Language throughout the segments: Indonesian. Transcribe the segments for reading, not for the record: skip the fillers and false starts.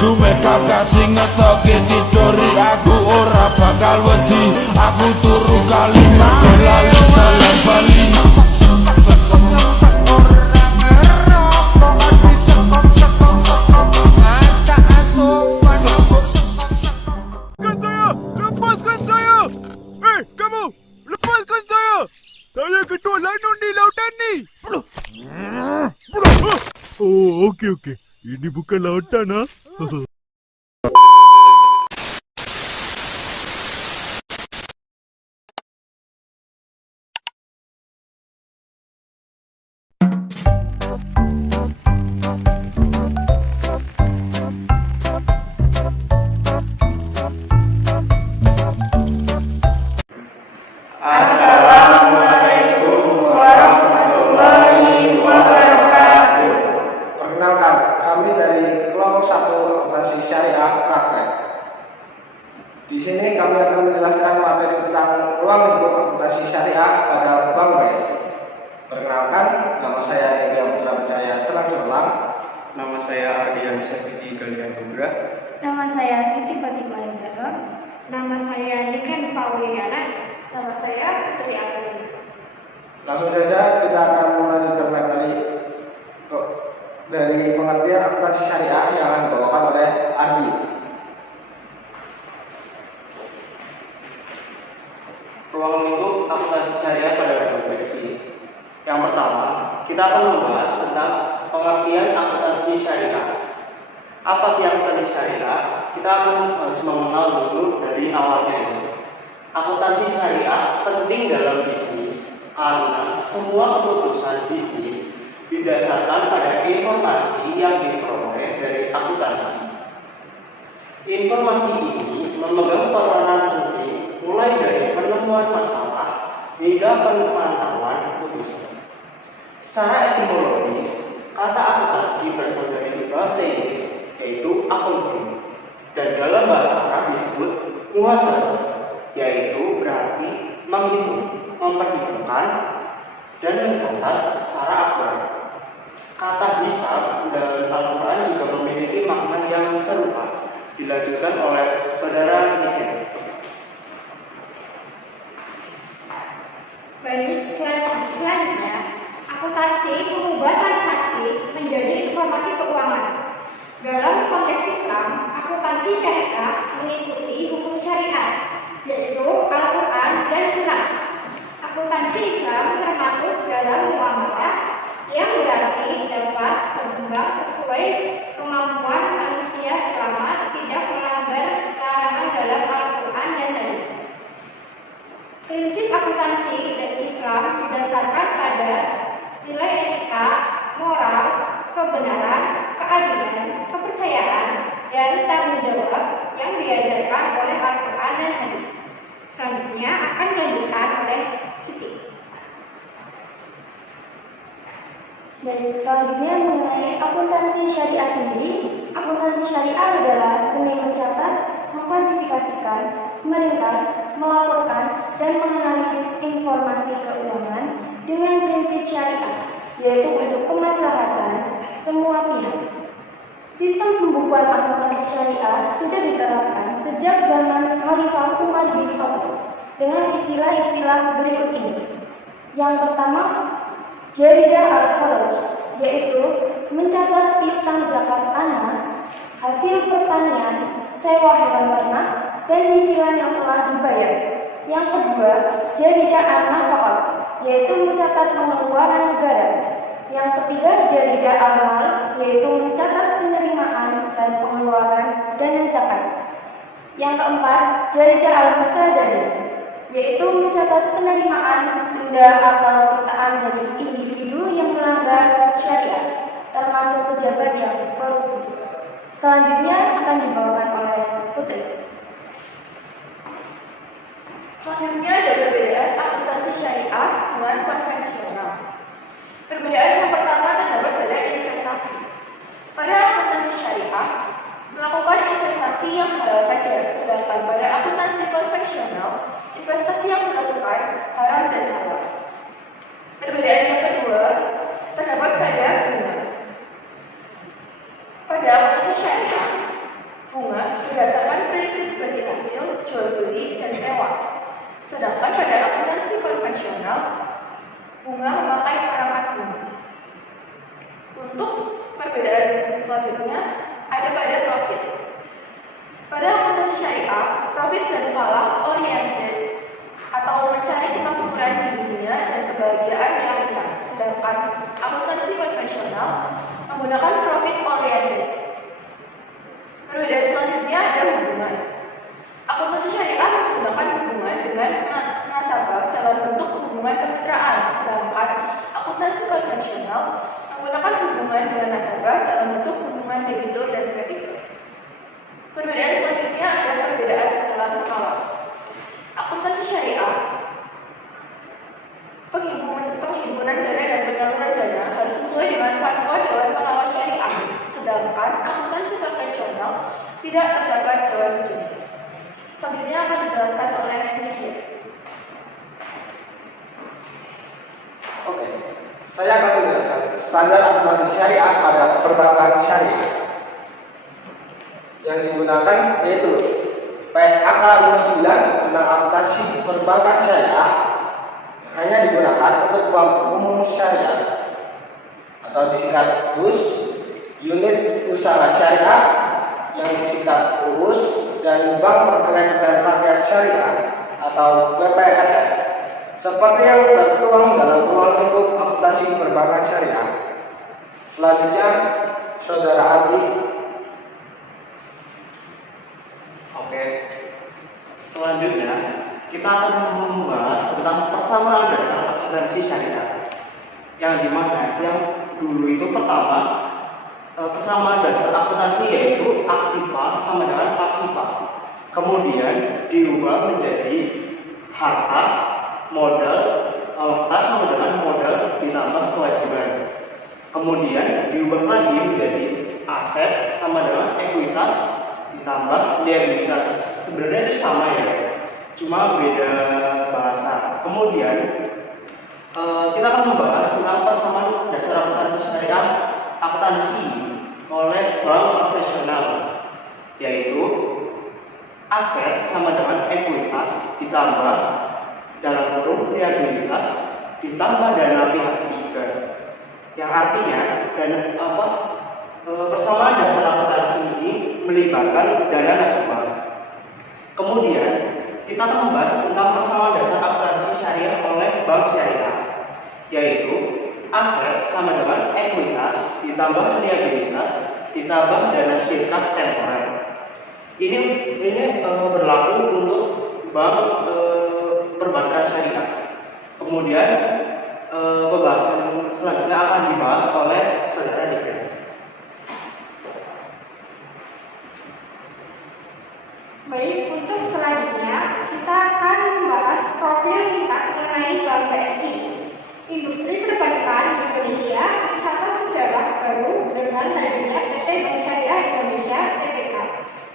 kudu makeup kasih ngetoke cidori. Aku ora bakal wedi, aku turu kalimat lali salam Bali. Oh, oke. Ini bukan lautan, ha? Assalamualaikum warahmatullahi wabarakatuh. Perkenalkan, kami dari kelompok 1 Akuntansi Syariah Praktek. Di sini kami akan menjelaskan materi tentang ruang lingkup akuntansi syariah pada Bank BSI. Perkenalkan, nama saya Elia Putra Percaya Celang. Nama saya Ardian Syafiki Galian Putra. Nama saya Siti Fatimah Zahra. Nama saya Niken Fauliana. Nama saya Putri Amelia. Langsung saja kita akan melanjutkan materi dari pengertian akuntansi syariah yang akan dibawakan oleh Ardi. Ruang lingkup akuntansi syariah pada Bank BSI. Yang pertama, kita akan membahas tentang pengertian akuntansi syariah. Apa sih akuntansi syariah? Kita akan harus mengenal dulu dari awalnya ini. Akuntansi syariah penting dalam bisnis karena semua keputusan bisnis didasarkan pada informasi yang diperoleh dari akuntansi. Informasi ini memegang peranan penting mulai dari penemuan masalah hingga pemantauan keputusan. Secara etimologis, kata akuntansi berasal dari bahasa Inggris yaitu accounting, dan dalam bahasa Arab disebut muhasabah, yaitu berarti menghitung, memperhitungkan, dan mencatat secara akurat. Kata hisab dalam Al-Quran juga memiliki makna yang serupa. Dilanjutkan oleh saudara Niken. Baik, selanjutnya, akuntansi mengubah transaksi menjadi informasi keuangan. Dalam konteks Islam, akuntansi syariah mengikuti hukum syariat, yaitu Al-Quran dan Sunnah. Akuntansi Islam termasuk dalam muamalah yang berarti dapat berkembang sesuai kemampuan manusia selama tidak melanggar larangan dalam Al-Quran dan hadis. Prinsip akuntansi dan Islam didasarkan pada nilai etika, moral, kebenaran, keadilan, kepercayaan, dan tanggung jawab yang diajarkan oleh Al-Quran dan hadis. Selanjutnya akan dilanjutkan oleh Siti. Dan selanjutnya mengenai akuntansi syariah sendiri. Akuntansi syariah adalah seni mencatat, mengklasifikasikan, meringkas, melaporkan, dan menganalisis informasi keuangan dengan prinsip syariah, yaitu untuk kemaslahatan semua pihak. Sistem pembukuan akuntansi syariah sudah diterapkan sejak zaman Khalifah Umar bin Khattab dengan istilah-istilah berikut ini. Yang pertama, Jaridah al-Kharaj, yaitu mencatat piutang zakat tanah, hasil pertanian, sewa hewan ternak, dan cicilan yang telah dibayar. Yang kedua, Jaridah al-Nafaqah, yaitu mencatat pengeluaran negara. Yang ketiga, Jaridah al-Mal, yaitu mencatat penerimaan dan pengeluaran dana zakat. Yang keempat, Jaridah al-Musadari, yaitu mencatat penerimaan denda atau sitaan dari individu yang melanggar syariah, termasuk pejabat yang korupsi. Selanjutnya akan dibawakan oleh Putri. Selanjutnya ada perbedaan akuntansi syariah dengan konvensional. Perbedaan yang pertama terdapat pada investasi. Pada akuntansi syariah, melakukan investasi yang halal saja, sedangkan pada akuntansi konvensional, investasi yang dilakukan haram dan halal. Perbedaan yang kedua terdapat pada bunga. Pada akuntansi syariah, berarti hasil jual beli dan sewa. Sedangkan pada akuntansi konvensional, bunga memakai perangkat bunga. Untuk perbedaan selanjutnya ada pada profit. Pada akuntansi syariah, profit dan falah oriented atau mencari kemakmuran di dunia dan kebahagiaan yang nyata. Sedangkan akuntansi konvensional menggunakan profit oriented. Perbedaan selanjutnya ada hubungan. Akuntansi syariah menggunakan hubungan dengan nasabah dalam bentuk hubungan kemitraan, sedangkan akuntansi konvensional menggunakan hubungan dengan nasabah dalam bentuk hubungan debitur dan kreditur. Perbedaan selanjutnya ada perbedaan dalam pengawas. Akuntansi syariah, penghimpunan dana dan penyaluran dana harus sesuai dengan fatwa Dewan Pengawas Syariah, sedangkan akuntansi konvensional tidak terdapat dewan sejenis. Selanjutnya akan dijelaskan oleh Nikia. Oke, saya akan menjelaskan standar akuntansi syariah pada perbankan syariah. Yang digunakan yaitu PSAK 59 tentang akuntansi perbankan syariah hanya digunakan untuk bank umum syariah atau disingkat US, unit usaha syariah yang disingkat UUS, dan bank perkreditan rakyat syariah atau BPRS seperti yang tertuang dalam Ruang Lingkup Akuntansi Perbankan Syariah. Selanjutnya, Saudara Adi. Oke, selanjutnya kita akan membahas tentang persamaan dasar akuntansi syariah, yang dimana yang dulu itu pertama persamaan dasar akuntansi yaitu aktiva sama dengan pasiva, kemudian diubah menjadi harta, modal, kas sama dengan modal ditambah kewajiban, kemudian diubah lagi menjadi aset sama dengan ekuitas ditambah liabilitas. Sebenarnya itu sama ya, cuma beda bahasa. Kemudian kita akan membahas tentang persamaan dasar akuntansi syariah akuntansi oleh bank konvensional, yaitu aset sama dengan ekuitas ditambah dalam kurung liabilitas ditambah dana pihak ketiga, yang artinya persamaan dasar akuntansi ini melibatkan dana nasabah. Kemudian kita akan membahas tentang persamaan dasar akuntansi syariah oleh bank syariah, yaitu aset sama dengan ekuitas ditambah liabilitas ditambah dana sirkat temporer. Ini berlaku untuk bank perbankan syariah. Kemudian pembahasan selanjutnya akan dibahas oleh Saudara Nika. Baik, untuk selanjutnya kita akan membahas profil singkat mengenai Bank BSI. Industri perbankan di Indonesia mencatat sejarah baru dengan hadirnya PT Bank Syariah Indonesia (TBK).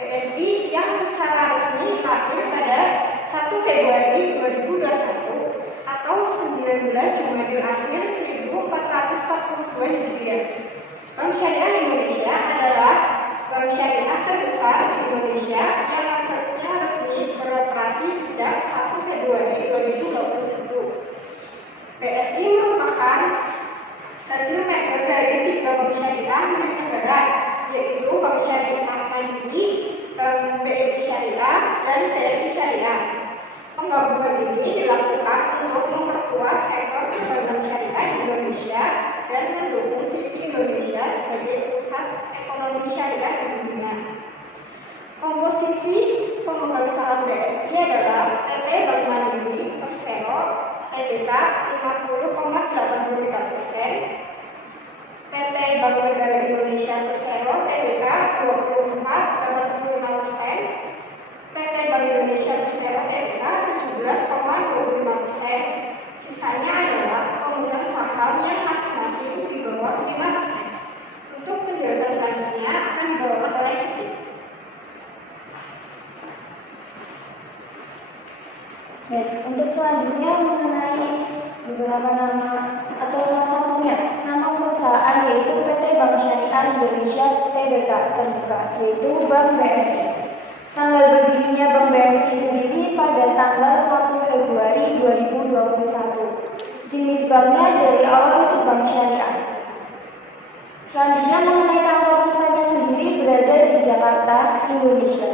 BSI yang secara resmi lahir pada 1 Februari 2021 atau 19 Jumadil Akhir 1442 Hijriah. Bank Syariah Indonesia adalah bank syariah terbesar di Indonesia yang nampaknya resmi beroperasi sejak 1 Februari 2021. BSI merupakan hasil merger dari 3 bank syariah milik negara, yaitu Bank Syariah Mandiri, Bank BRI Syariah, dan BRI Syariah. Penggabungan ini dilakukan untuk memperkuat sektor perbankan syariah di Indonesia dan mendukung visi Indonesia sebagai pusat ekonomi syariah di dunia. Komposisi pemegang saham BSI adalah PT Bank Mandiri Persero TBK 50,83%, PT Bank Negara Indonesia Persero TBK 24,85%, PT Bank Indonesia Persero TBK 17,25%. Sisanya adalah pemegang saham yang masing-masing di bawah 5%. Untuk penjelasan selanjutnya akan dibawakan oleh Siti. Baik, untuk selanjutnya mengenai beberapa nama atau salah satunya nama perusahaan yaitu PT Bank Syariah Indonesia (TBK) terbuka, yaitu Bank BSI. Tanggal berdirinya pada tanggal 1 Februari 2021. Jenis banknya dari awal itu bank syariah. Selanjutnya mengenai kantor pusatnya sendiri berada di Jakarta, Indonesia.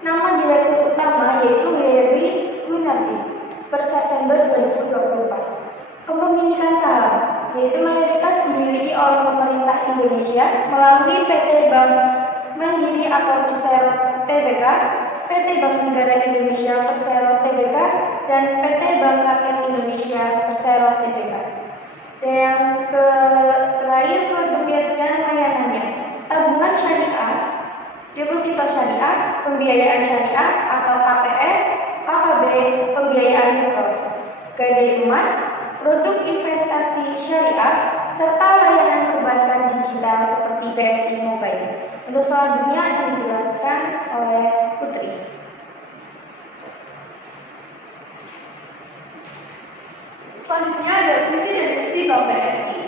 Nama direktur utama yaitu Heri Gunardi per September 2024. Kepemilikan saham yaitu mayoritas dimiliki oleh pemerintah Indonesia melalui PT Bank Mandiri atau Persero Tbk, PT Bank Negara Indonesia Persero Tbk, dan PT Bank Rakyat Indonesia Persero Tbk. Dan yang terakhir produknya dan layanannya, tabungan syariah, deposito syariah, pembiayaan syariah atau KPR, KKB, pembiayaan mikro, gadai emas, produk investasi syariah, serta layanan perbankan digital seperti BSI Mobile. Untuk selanjutnya akan dijelaskan oleh Putri. Selanjutnya ada visi dan misi Bank BSI.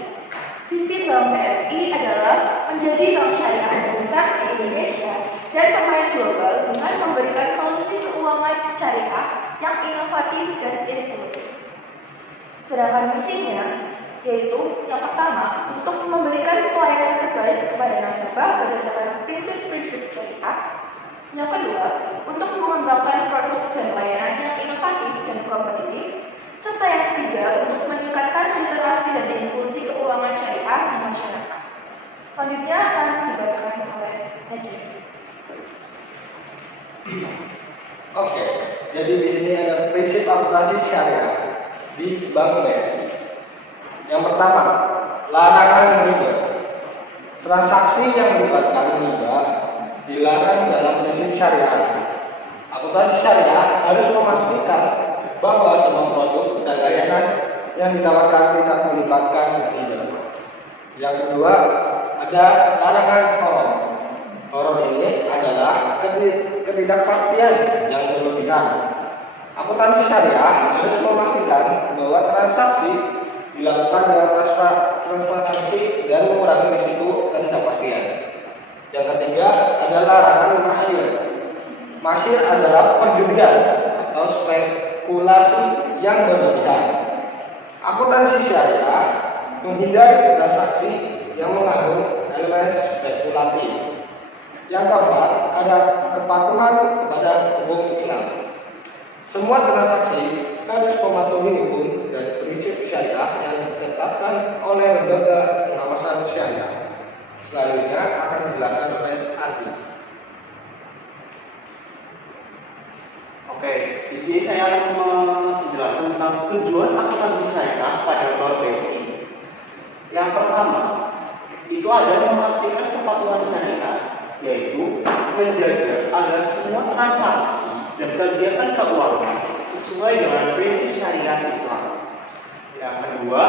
Visi Bank BSI adalah menjadi bank syariah terbesar di Indonesia dan pemain global dengan memberikan solusi keuangan syariah yang inovatif dan inklusif. Sedangkan misinya yaitu yang pertama untuk memberikan pelayanan terbaik kepada nasabah berdasarkan prinsip-prinsip syariah. Yang kedua, untuk mengembangkan produk dan layanan yang inovatif dan kompetitif. Serta yang ketiga, untuk meningkatkan literasi dan inklusi keuangan syariah di masyarakat. Selanjutnya akan dibacakan oleh Nedi. Oke, jadi di sini ada prinsip akuntansi syariah di Bank BSI. Yang pertama, larangan riba. Transaksi yang melibatkan riba dilarang dalam prinsip syariah. Akuntansi syariah harus memastikan bahwa semua produk dan layanan yang ditawarkan tidak melibatkan riba. Yang kedua, ada larangan haram. Haram ini adalah ketidakpastian yang berlebihan. Akuntansi syariah harus memastikan bahwa transaksi dilakukan dengan transparansi dan mengurangi risiko ketidakpastian. Yang ketiga adalah larangan masyir. Masyir adalah perjudian atau spekulasi yang berlebihan. Akuntansi syariah menghindari transaksi yang mengandung elemen spekulatif. Yang keempat ada kepatuhan kepada hukum Islam. Semua transaksi harus mematuhi hukum dan prinsip syariah yang ditetapkan oleh lembaga pengawasan syariah. Selanjutnya akan dijelaskan oleh Ardi. Oke, di sini saya akan menjelaskan tentang tujuan akuntansi syariah pada Bank BSI. Yang pertama, itu adalah memastikan kepatuhan syariah, yaitu menjaga agar semua transaksi dan kegiatan keuangan sesuai dengan prinsip syariah Islam. Yang kedua,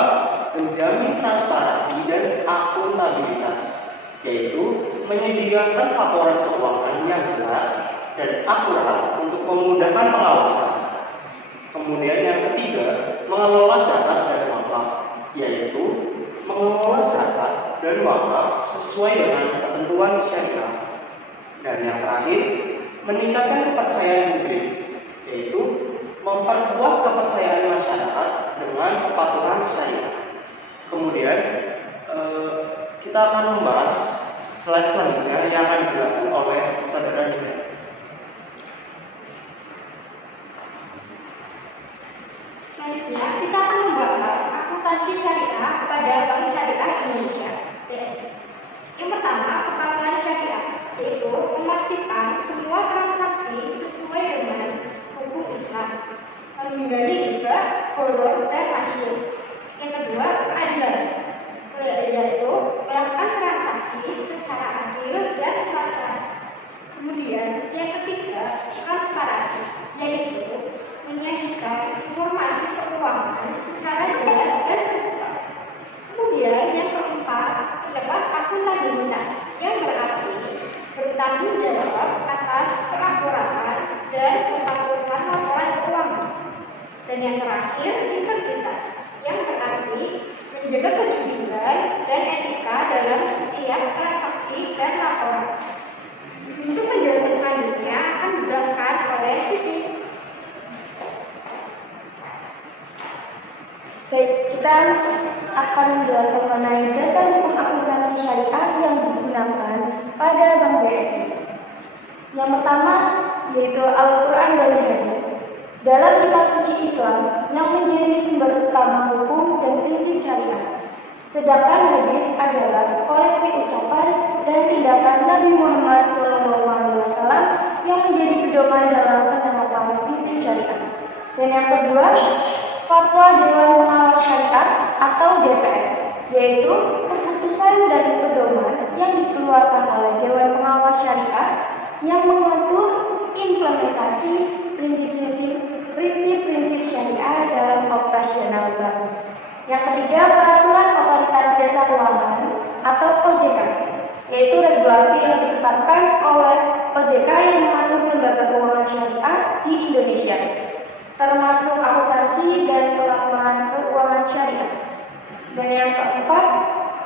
menjamin transparansi dan akuntabilitas, yaitu menyediakan laporan keuangan yang jelas dan akurat untuk memudahkan pengawasan. Kemudian yang ketiga, mengelola zakat dan wakaf, yaitu mengelola zakat dan wakaf sesuai dengan ketentuan syariah. Dan yang terakhir, meningkatkan kepercayaan publik, yaitu memperkuat kepercayaan masyarakat dengan kepatuhan syariah. Kemudian kita akan membahas slide selanjutnya yang akan dijelaskan oleh saudara Nida. Selanjutnya kita akan membahas akuntansi syariah pada Bank Syariah Indonesia (BSI). Yang pertama, kepatuhan syariah, yaitu memastikan semua transaksi sesuai dengan hukum Islam, menghindari riba, qardor, dan masyir. Yang kedua, keadilan, yaitu melakukan transaksi secara adil dan sasar. Kemudian yang ketiga, transparansi, yaitu menyajikan informasi keuangan secara jelas dan terbuka. Kemudian yang keempat, terdapat akuntabilitas, yang berarti bertanggung jawab atas keakuratan dan kepatuhan laporan keuangan. Dan yang terakhir, integritas, yang berarti menjaga kejujuran dan etika dalam setiap transaksi dan laporan. Untuk penjelasan selanjutnya akan dijelaskan oleh kita akan menjelaskan mengenai dasar hukum akuntansi syariah yang digunakan pada Bank BSI. Yang pertama yaitu Al-Quran dan Hadis. Dalam kitab suci Islam yang menjadi sumber utama hukum dan prinsip syariah. Sedangkan hadis adalah koleksi ucapan dan tindakan Nabi Muhammad SAW yang menjadi pedoman dalam penerapan prinsip syariah. Dan yang kedua, Fatwa Dewan Pengawas Syariah atau DPS, yaitu keputusan dan pedoman yang dikeluarkan oleh Dewan Pengawas Syariah yang mengatur implementasi prinsip-prinsip syariah dalam operasional bank. Yang ketiga, peraturan otoritas jasa keuangan atau OJK, yaitu regulasi yang ditetapkan oleh OJK yang mengatur lembaga keuangan syariah di Indonesia, termasuk akuntansi dan pelaporan keuangan syariah. Dan yang keempat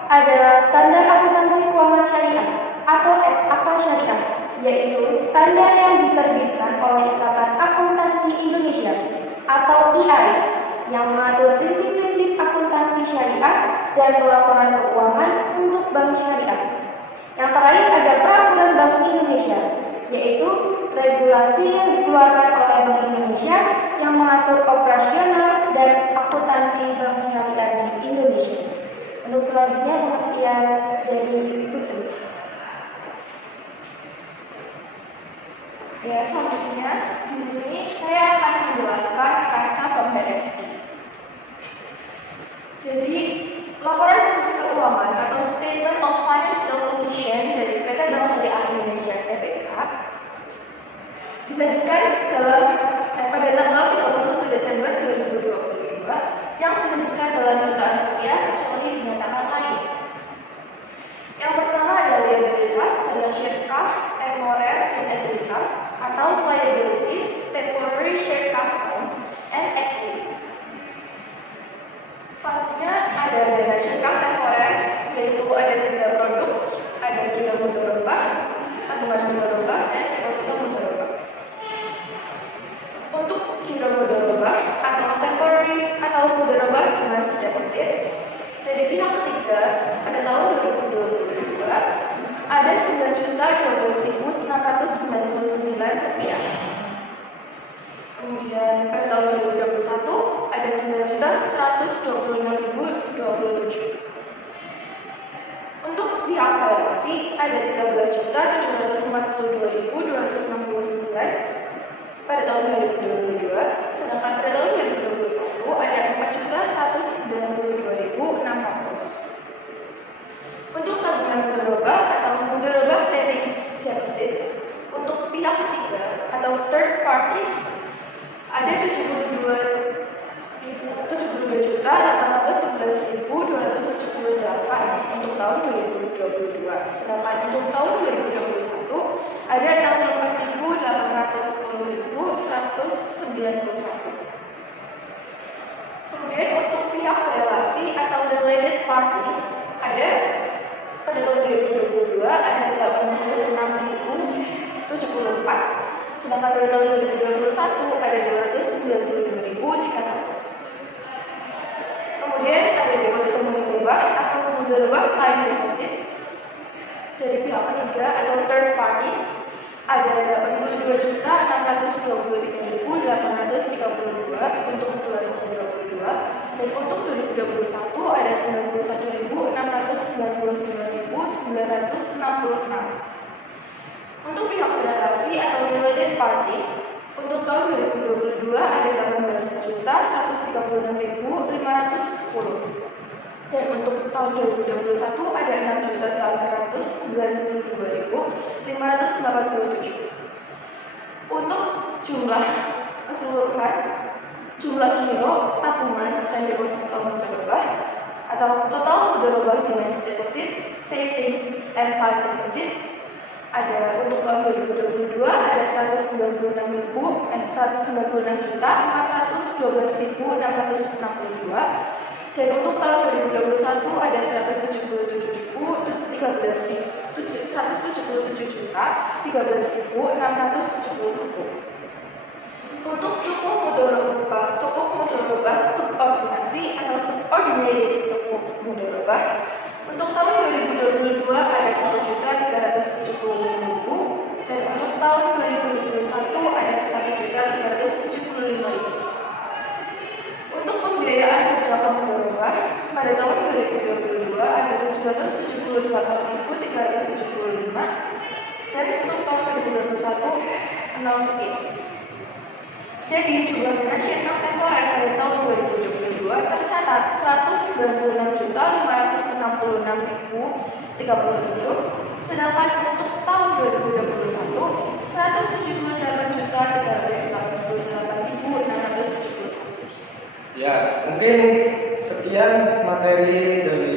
adalah standar akuntansi keuangan syariah atau SAK syariah, yaitu standar yang diterbitkan oleh Ikatan Akuntansi Indonesia atau IAI yang mengatur prinsip-prinsip akuntansi syariah dan pelaporan keuangan untuk bank syariah. Yang terakhir ada peraturan Bank Indonesia, yaitu regulasi yang dikeluarkan oleh Bank Indonesia yang mengatur operasional dan akuntansi bank syariah di Indonesia. Untuk selanjutnya pengertian dari Putri. Ya, selanjutnya di sini saya akan menjelaskan kaca Bank BSI. Jadi, laporan khusus keuangan atau Statement of Financial Position dari PT Bank Syariah Indonesia (TBK) disajikan pada tanggal 31 Desember 2022 yang disajikan dalam jutaan rupiah kecuali dinyatakan lain. Yang pertama adalah liabilitas adalah syirkah, temporer, inabilitas atau liabilities, temporary share funds, and equity. Selanjutnya ada dana syirkah temporer, yaitu ada 3 produk, ada kita mudharabah, tabungan mudharabah, dan deposito mudharabah. Untuk kita mudharabah atau temporary atau mudharabah emas deposit dari pihak ketiga pada tahun 2022 ada 9.012.699 rupiah. Kemudian pada tahun 2021 ada 9.125.027. Untuk pihak relasi ada 13.742.269 pada tahun 2022, sedangkan pada tahun 2021 ada 4.192.600. Untuk tabungan mudharabah atau mudharabah savings deposit untuk pihak ketiga atau third parties ada 72.811.278 untuk tahun 2022, sedangkan untuk tahun 2021 ada 64.810.191. Kemudian untuk pihak relasi atau related parties ada pada tahun 2022 ada 86.074, sedangkan pada tahun 2021 ada 295.300. Kemudian ada deposito mudharabah atau mudharabah time deposits dari pihak ketiga atau third parties ada 82.623.832 untuk 2022, dan untuk 2021 ada 91.699.966. Untuk pihak relasi atau related parties untuk tahun 2022 ada 18.136.510, dan untuk tahun 2021 ada 6.892.587. Untuk jumlah keseluruhan jumlah giro tabungan dan deposito mudharabah atau total mudharabah demands deposit, savings, and time deposits ada untuk tahun 2022 ada 196.412.662, dan untuk tahun 2021 ada 177.671. Untuk suku mudorobah subordinasi atau subordinated suku mudorobah untuk tahun 2022 ada 1.375.000 dan untuk tahun 2021 ada 1.375.000. Untuk pembiayaan perjalanan mudorobah pada tahun 2022 ada 778.375 dan untuk tahun 2021 0. Jadi jumlah nasional temporer pada tahun 2022 tercatat 196.566.037, sedangkan untuk tahun 2021 178.388.671. Ya, mungkin sekian materi dari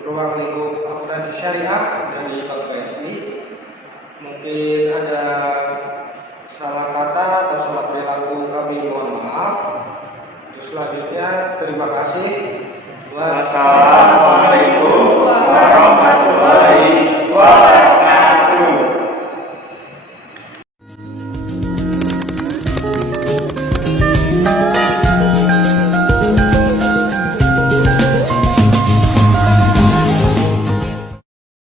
ruang lingkup akuntansi syariah dari Bank BSI. Mungkin ada salah kata atau salah perilaku, kami mohon maaf. Terus selanjutnya terima kasih. Wassalam.